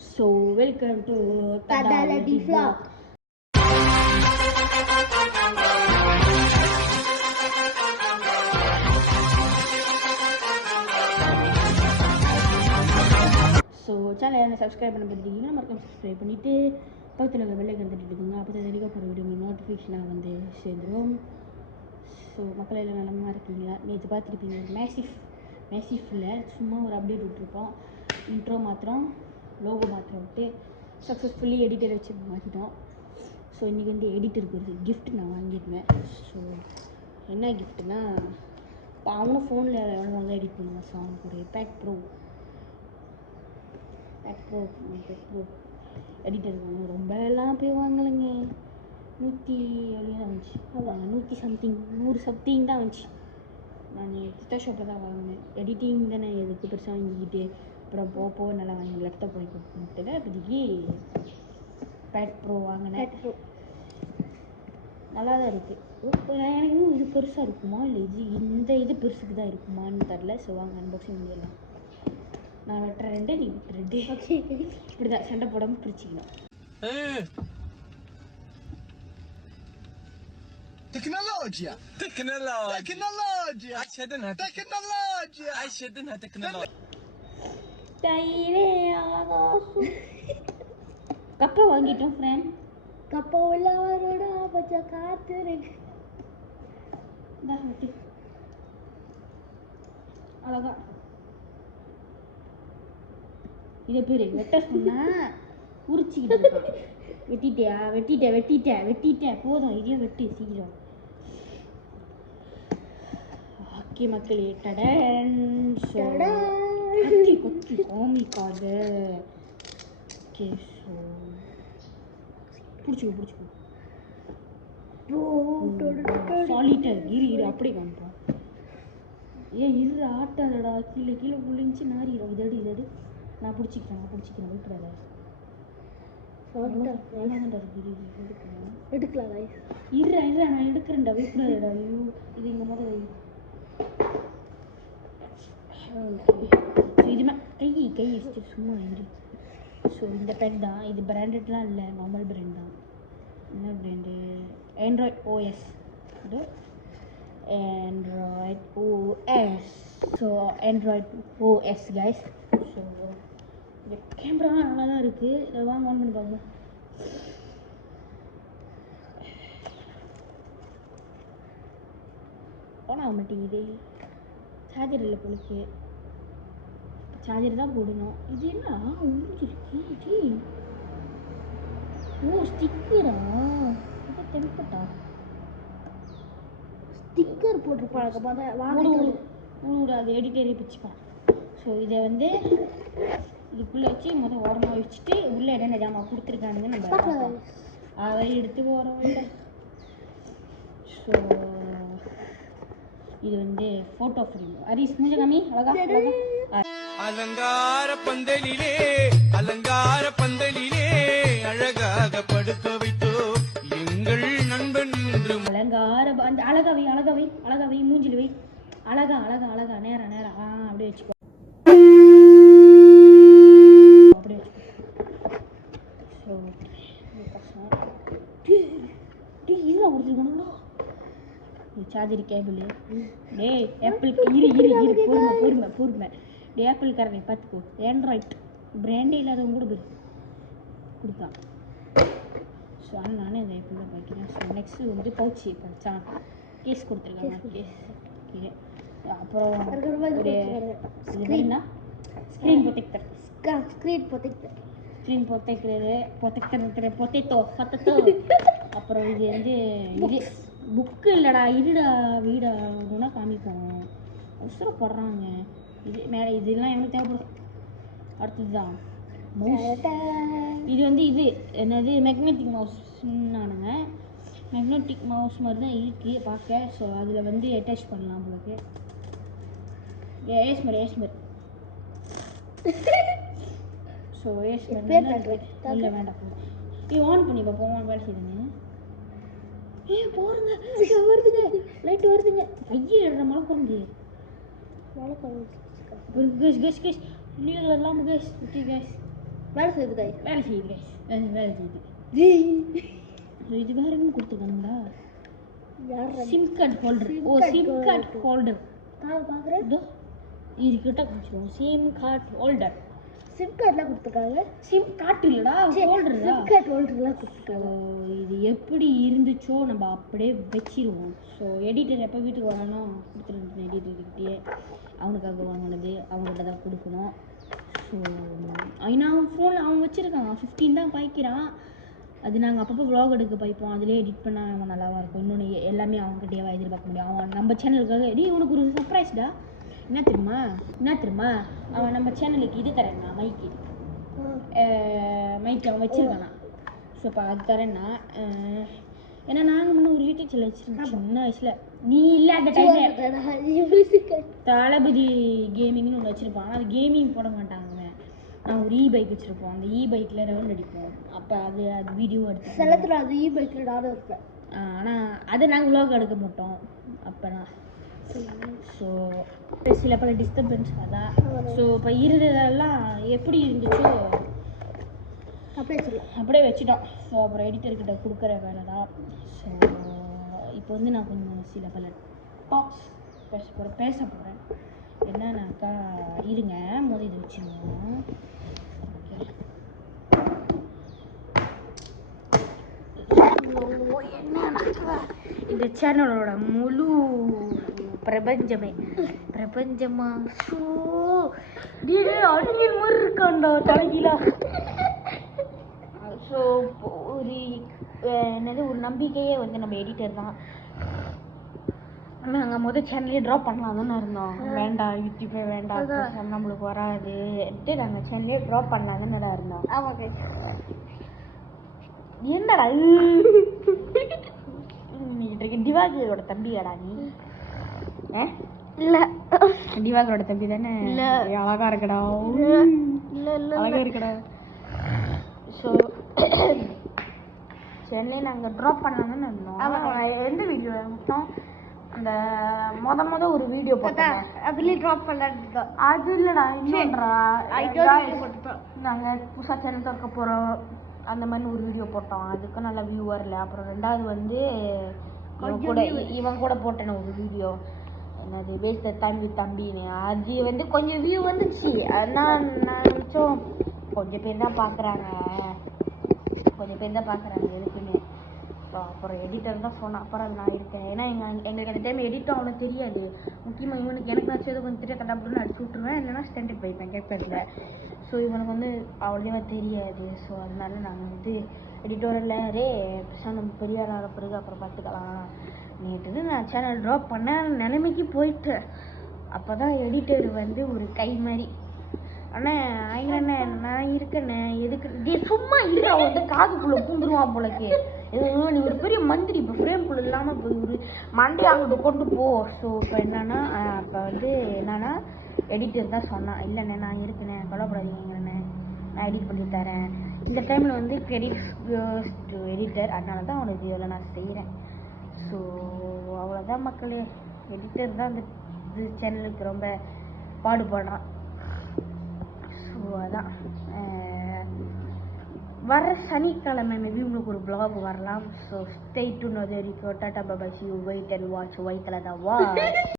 So welcome to Tadaladi Vlog. So சேனலை subscribe பண்ண பண்ணிட்டீங்கன்னா மறக்காம சப்ஸ்கிரைப் பண்ணிவிட்டு பக்கத்தில் உள்ள பெல்லை தட்டிட்டுருக்குங்க. அப்போ தான் தெளிவாக போகிற வீடியோ நோட்டிஃபிகேஷனாக வந்து சேர்ந்துடும். ஸோ மக்கள் எல்லாம் நலமாக இருக்கீங்களா? நேற்று பார்த்துருப்பீங்க மேசிஃப் இல்லை, சும்மா ஒரு அப்டேட் விட்டுருப்போம். இன்ட்ரோ மாத்திரம் லோகோ மாத்திரம் விட்டு சக்ஸஸ்ஃபுல்லி எடிட்டர் வச்சு மாற்றிட்டோம். ஸோ இன்றைக்கி வந்து எடிட்டருக்கு ஒரு கிஃப்ட் நான் வாங்கியிருந்தேன். ஸோ என்ன கிஃப்ட்டுனா, இப்போ அவனும் ஃபோனில் எவ்வளோ எடிட் பண்ணுவான். ஸோ அவனுக்கு ஒரு பேக் ப்ரோ எடிட்டர் வாங்க ரொம்ப எல்லாம் போய் வாங்கலைங்க. 100 எவ்வளோ தான் வந்துச்சு, அதான் 100 சம்திங் 100 சம்திங் தான் வந்துச்சு. நான் ஃபோட்டோஷாப்பில் தான் வாங்கினேன். எடிட்டிங் தானே எதுக்கு பெருசாக வாங்கிக்கிட்டு அப்புறம் போக நல்லா வாங்கி லேப்டாப் போய் கொடுத்துட்டு இப்போதைக்கு பேட் ப்ரோ வாங்கினேன். நல்லா தான் இருக்குது. எனக்கு இது பெருசாக இருக்குமா இல்லை இது பெருசுக்கு தான் இருக்குமான்னு தெரில. ஸோ வாங்க அன்பாக்சிங் பண்ணிடலாம். நான் வெட்டுறேன், நீ விட்டுறேன். ஓகே, இப்படி தான் சண்டை போடாமல் பிரிச்சுக்கணும். تكنولوجيا عشدنها تكنولوجيا கப்பை வாங்கிட்டோம் ஃப்ரெண்ட். கப்பா உள்ளவரோட பச்சை காத்து இருக்கு. அழகா இதை பேர் வெட்ட சொன்னா உரிச்சிக்கிட்டு இருக்கான். வெட்டிட்டேன் போதும், இதையும் வெட்டி சீக்கிரம். ஓகே மக்களே, டடன் கொத்தி காமிக்காத. ஓகே, ஸோ பிடிச்சிக்கோ சாலிட்டர் இரு அப்படியே காமிப்போம். இரு ஆட்டாதடா, கீழே புள்ளிச்சு நாரிடும். இதடு நான் பிடிச்சிக்கிறேன் விட்டுறாத. எடுக்கலாம் நான் எடுக்கிறேன்டா, விட்டுறாதடா. ஐயோ, இது எங்கள் முதல் இதுமே கை வச்சுட்டு சும்மா இரு. ஸோ இந்த பென் தான், இது பிராண்டட்லாம் இல்லை, நார்மல் பிராண்ட் தான். என்ன brand? Android OS. So Android OS guys. So இந்த கேமராலாம் நல்லா தான் இருக்குது. இதை வாங்க ஆன் பண்ணி பார்ப்போம். ஆன் ஆக மாட்டேங்குது. சார்ஜர் இல்லை பொழுது. சார்ஜர் தான் போடணும். இது என்ன முடிஞ்சிருக்கு? ஓ, ஸ்டிக்கரா? இது டெம்பட்டா ஸ்டிக்கர் போட்டிருப்பாங்க. வாங்க அது எடிட்டரே பிச்சுப்பேன். ஸோ இதை வந்து இதுக்குள்ளே வச்சு ஓரமாக வச்சுட்டு உள்ளே என்னென்ன ஜாமான் கொடுத்துருக்கானுங்க நம்ம அதை எடுத்து போகிறோம். இல்லை, ஸோ இது வந்து ஃபோட்டோ ஃப்ரேம். ஹரிஸ் மூஞ்ச காமி, அழகா அலங்கார பந்தலிலே அழகாக படுக்க வைத்தோ எங்கள் நண்பன் என்று. அழகாவை மூஞ்சில் வை. அழகா நேரம் அப்படியே வச்சுக்கோ. ஸோ இதெல்லாம் கொடுத்துருக்கணுங்களா? Charger cable. ஆப்பிள் பொறுமை. ஆப்பிள் காரனை பார்த்துக்கோ. ஆண்ட்ராய்ட் பிராண்டே இல்லாதவங்க கூட கொடுத்தான். ஸோ ஆனால் நானே அந்த ஆப்பிள் தான் பார்க்கிறேன். ஸோ நெக்ஸ்ட்டு வந்து பவுச்சி கேஸ் கொடுத்துருக்காங்க. Case okay. அப்புறம் ஒரு இது என்ன, ஸ்க்ரீன் ப்ரொடெக்டர். அப்புறம் இது வந்து இது புக்கு இல்லைடா, வீடா காமிப்போம். அவசரப்படுறாங்க. இது மேலே இதெல்லாம் எனக்கு தேவைப்படும். அடுத்தது தான் மவுஸ். இது வந்து இது என்னது மேக்னெட்டிக் மவுஸ்னானுங்க. மேக்னெட்டிக் மவுஸ் மாதிரி தான் இருக்குது பார்க்க. ஸோ அதில் வந்து அட்டாச் பண்ணலாம் உங்களுக்கு. ஏஸ்மர் ஸோ இல்லை வேண்டாம். இது ஆன் பண்ணி பார்ப்போம். வேலை செய்யுதுங்க. பாருங்க, லைட் வருதுங்க. ஐயே மழை குறைஞ்சி கேஸ் நீங்களெல்லாம் கேஸ் ஓகே கேஸ். வேலை செய்யுது guys. வேலை செய்யுது guys. வேலை செய்யுது. இது வேற என்ன கொடுத்துருக்காங்களா? Sim card holder. Oh sim card holder. நான் பார்க்குறேன். இதோ இது கிட்ட கொஞ்சம் சிம் கார்டு ஹோல்டர். சிம் கார்டெலாம் கொடுத்துருக்காங்க. சிம் கார்டு இல்லடா ஹோல்டர். சிம் கார்டு ஹோல்டர்லாம் கொடுத்துருக்காங்க. இது எப்படி இருந்துச்சோ நம்ம அப்படியே வச்சிருவோம். ஸோ எடிட்டர் எப்போ வீட்டுக்கு வரானோ கொடுத்துருந்தேன் எடிட்டர்கிட்டயே. அவனுக்காக வாங்கினது அவங்ககிட்ட தான் கொடுக்கணும். ஸோ ஐநா ஃபோனில் அவன் வச்சுருக்கான் 15 தான் பாய்க்கிறான். அது நாங்கள் அப்பப்போ vlog எடுக்க பாய்ப்போம். அதிலே எடிட் பண்ணால் அவன் நல்லாவா இருக்கும். இன்னொன்று எல்லாமே அவங்ககிட்டயே எதிர்பார்க்க முடியும். அவன் நம்ம சேனலுக்காக உனக்கு ஒரு சர்ப்ரைஸ்டா. என்ன தெரியுமா அவன் நம்ம சேனலுக்கு இது தரேன்னா மைக் அவன் வச்சிருக்கானா. ஸோ இப்போ அது தரேன்னா ஏன்னா நாங்கள் முன்னே ஒரு யூடியூப் சேனல் வச்சுருந்தோம் சின்ன வயசில். நீ இல்லை அந்த டைமில் தளபதி கேமிங்னு ஒன்று வச்சுருப்பான். அது கேமிங் போட மாட்டாங்க. நான் ஒரு பைக் வச்சுருப்போம். அந்த பைக்கில் ரவுண்ட் அடிப்போம். அப்போ அது வீடியோ எடுத்து செலத்தில் அது பைக்கில் நானும் இருப்பேன். ஆனால் அதை நாங்கள் vlog எடுக்க மாட்டோம் அப்போனா. ஸோ சில பல டிஸ்டர்பன்ஸ் அதான். ஸோ இப்போ இருந்ததெல்லாம் எப்படி இருந்துச்சோ அப்படியே வச்சுட்டோம். ஸோ அப்புறம் எடிட்டர்கிட்ட கொடுக்குற வேலை தான். ஸோ இப்போ வந்து நான் கொஞ்சம் சில பல டாக்ஸ் பேச போகிறேன். என்னன்னாக்கா இருங்க மோதி இது வச்சுருவோம். என்னன்னாக்கா இந்த சேனலோட முழு பிரபஞ்சமா ஸோ அடியில் மாதிரி இருக்காண்டா தலைகீழா. ஸோ ஒரு என்னது ஒரு நம்பிக்கையே வந்து நம்ம எடிட்டர் தான். நாங்கள் சேனலே ட்ராப் பண்ணலாம் தானே இருந்தோம். வேண்டாம் யூடியூப்பே வேண்டாம் நம்மளுக்கு வராதுன்ட்டு நாங்கள் சேனலே ட்ராப் பண்ணலாம் தானே இருந்தோம். ஆமாங்க. என்னடா திவாகரோட தம்பியாடா நீ? இல்லை திவாகரோட தம்பி தானே? அழகா இருக்கடா. அழகா இருக்கடா. ஸோ சென்னை நாங்கள் ட்ராப் பண்ணலாம்னு இருந்தோம். எந்த வீடியோ மொத்தம் அந்த மொத ஒரு வீடியோ போட்டோம். அதுலேயும் ட்ராப் பண்ணலான்னு. அது இல்லைடா இன்னொன்றா நாங்கள் புதுசாக சேனல் திறக்க போகிறோம் அந்த மாதிரி ஒரு வீடியோ போட்டோம். அதுக்கும் நல்லா வியூ வரல. அப்புறம் ரெண்டாவது வந்து இவன் கூட போட்டேன் ஒரு வீடியோ. என்னது வேஸ்ட் டைம் வித் தம்பின்னு. அது வந்து கொஞ்சம் வியூ வந்துச்சு. அதனால் நான் நினச்சோம் கொஞ்சம் பேர் தான் பார்க்குறாங்க எதுக்குமே. அப்புறம் எடிட்டர் தான் சொன்னான். அப்புறம் நான் இருக்கேன். ஏன்னா எங்களுக்கு அந்த டைம் எடிட்டும் அவ்வளோ தெரியாது. முக்கியமாக இவனுக்கு எனக்கு நான் செய்து கொஞ்சம் தெரியாது. அப்படின்னு அடிச்சு விட்ருவேன். இல்லைன்னா ஸ்டாண்டர்ட் போய்ப்பேன் கேட்கறதுல. ஸோ இவனுக்கு வந்து அவ்வளோவா தெரியாது. ஸோ அதனால நாங்கள் வந்து எடிட்டோரியல் நம்ம பெரிய ஆளாக பிறகு அப்புறம் பார்த்துக்கலாம் நேற்று நான் சேனல் ட்ராப் பண்ண நிலைமைக்கு போயிட்டு. அப்போ தான் எடிட்டர் வந்து ஒரு கை மாதிரி அண்ணே ஆயிங்கண்ணே நான் இருக்கண்ணே எதுக்கு சும்மா இல்லை வந்து காதுக்குள்ளே பூந்துருவான் போலக்கு. நீ ஒரு பெரிய மந்திரி இப்போ ஃப்ரேம்குள்ளே இல்லாமல் இப்போ ஒரு மண்டே அங்கிட்ட கொண்டு போ. ஸோ இப்போ என்னன்னா இப்போ வந்து என்னன்னா எடிட்டர் தான் சொன்னான். இல்லைண்ணே நான் இருக்கேண்ணே கொல்லப்படாதீங்கண்ணே நான் எடிட் பண்ணி தரேன். இந்த டைமில் வந்து கிரெடிட் டு எடிட்டர். அதனால தான் அவனுக்கு இதில் நான் செய்கிறேன். ஸோ அவ்வளோதான் மக்களே. எடிட்டர் தான் அந்த இது சேனலுக்கு ரொம்ப பாடுபடுறான். ஸோ அதான் வர சனிக்கிழமை மேபி உங்களுக்கு ஒரு vlog வரலாம். So stay tune. அது வரைக்கும் tata bye. You wait and watch. வைக்கல தான் வா.